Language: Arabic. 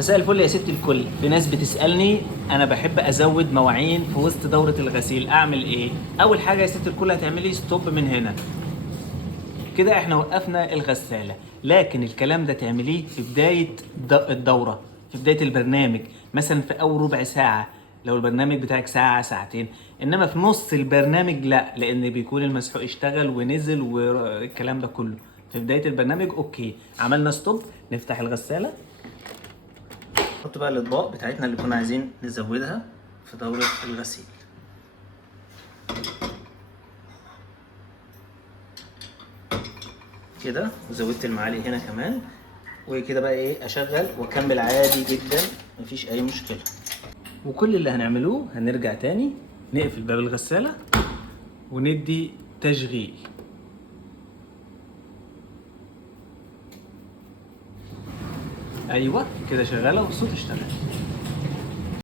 مساء الفل يا ست الكل. في ناس بتسألني انا بحب ازود مواعين في وسط دورة الغسيل، اعمل ايه؟ اول حاجة يا ست الكل هتعملي ستوب من هنا كده، احنا وقفنا الغسالة. لكن الكلام ده تعمليه في بداية الدورة، في بداية البرنامج، مثلا في اول ربع ساعة لو البرنامج بتاعك ساعة ساعتين. انما في نص البرنامج لا، لان بيكون المسحوق اشتغل ونزل والكلام ده كله. في بداية البرنامج اوكي، عملنا ستوب، نفتح الغسالة، نحط بقى الاطباق بتاعتنا اللي كنا عايزين نزودها في دورة الغسيل كده. وزودت المعالق هنا كمان، وكده بقى ايه، اشغل واكمل عادي جدا، مفيش اي مشكلة. وكل اللي هنعملوه هنرجع تاني نقفل باب الغسالة وندي تشغيل. ايوه كده شغالة والصوت اشتغل.